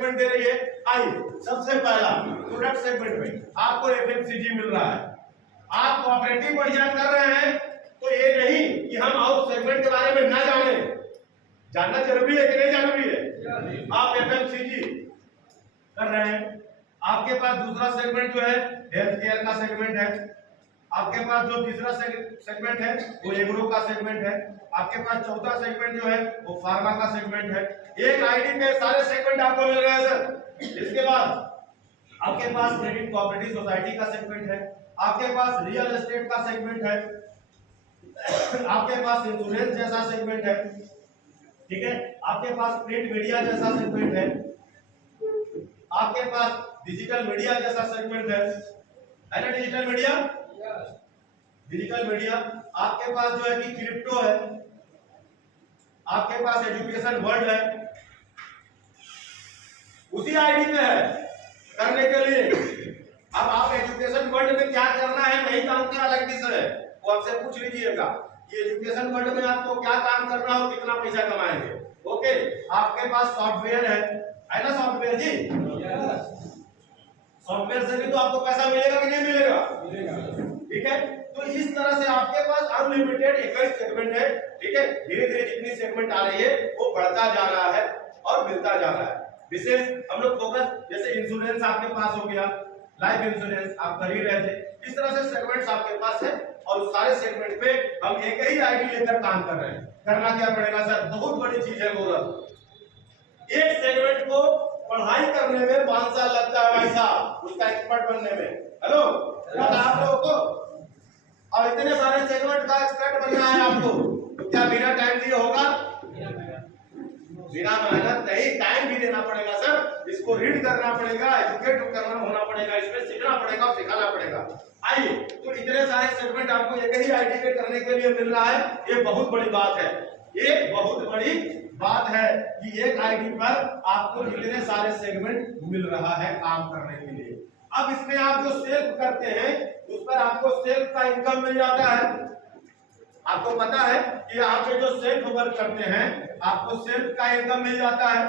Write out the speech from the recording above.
Segment दे रही है। आइए सबसे पहला प्रोडक्ट सेगमेंट में आपको एफएमसीजी मिल रहा है। आप कोऑपरेटिव बढ़िया कर रहे हैं तो ये नहीं कि हम आउट सेगमेंट के बारे में ना जाने, जानना जरूरी है कि नहीं जरूरी है। आप एफएमसीजी कर रहे हैं, आपके पास दूसरा सेगमेंट जो है हेल्थ केयर का सेगमेंट है, आपके पास जो तीसरा सेगमेंट है वो एग्रो का सेगमेंट है, आपके पास चौथा सेगमेंट जो है वो फार्मा का सेगमेंट है। एक आईडी में सारे सेगमेंट आपको मिल रहे हैं सर। इसके बाद आपके पास क्रेडिट कोऑपरेटिव सोसाइटी का सेगमेंट है, आपके पास रियल एस्टेट का सेगमेंट है, आपके पास इंश्योरेंस जैसा सेगमेंट है, ठीक है, आपके पास प्रिंट मीडिया जैसा सेगमेंट है, आपके पास डिजिटल मीडिया जैसा सेगमेंट है ना, डिजिटल मीडिया, डिजिटल मीडिया, आपके पास जो है कि क्रिप्टो है, आपके पास एजुकेशन वर्ल्ड है, उसी आईडी पे है करने के लिए। अब आप एजुकेशन वर्ल्ड में क्या करना है नहीं काम क्या अलग विषय है, वो आपसे पूछ लीजिएगा कि एजुकेशन वर्ल्ड में आपको क्या काम करना है और कितना पैसा कमाएंगे। ओके, आपके पास सॉफ्टवेयर है ना, सॉफ्टवेयर जी, सॉफ्टवेयर से भी तो आपको पैसा मिलेगा कि नहीं मिलेगा, ठीक है। तो इस तरह से आपके पास अनलिमिटेड 21 सेगमेंट है, ठीक है। धीरे धीरे जितनी सेगमेंट आ रही है वो बढ़ता जा रहा है और मिलता जा रहा है। विशेष हम लोग फोकस, जैसे इंश्योरेंस आपके पास हो गया, लाइफ इंश्योरेंस आप कर ही रहे थे, इस तरह से सेगमेंट्स आपके पास है और उस सारे सेगमेंट पे हम एक ही आईडी लेकर काम कर रहे हैं। करना क्या पड़ेगा सर, बहुत बड़ी चीज है गौरव, एक सेगमेंट को पढ़ाई करने में 5 साल लगता है भाई साहब, उसका एक्सपर्ट बनने में। हेलो, आप लोगों को और इतने सारे सेगमेंट का एक्सपर्ट बनना है आपको, तो क्या बिना टाइम दिए होगा? बिना मेहनत नहीं, टाइम भी देना पड़ेगा सर, इसको रीड करना पड़ेगा, एजुकेट करना होना पड़ेगा, इसमें सीखना पड़ेगा और सिखाना पड़ेगा। आइए, तो इतने सारे सेगमेंट आपको एक ही आईडी पे करने के लिए मिल रहा है, ये बहुत बड़ी बात है, एक बहुत बड़ी बात है कि एक आईडी पर आपको इतने सारे सेगमेंट मिल रहा है काम करने के लिए। अब इसमें आप जो सेल्फ करते हैं उस पर आपको सेल्फ का इनकम मिल जाता है। आपको पता है कि आप जो सेल्फ वर्क करते हैं आपको सेल्फ का इनकम मिल जाता है।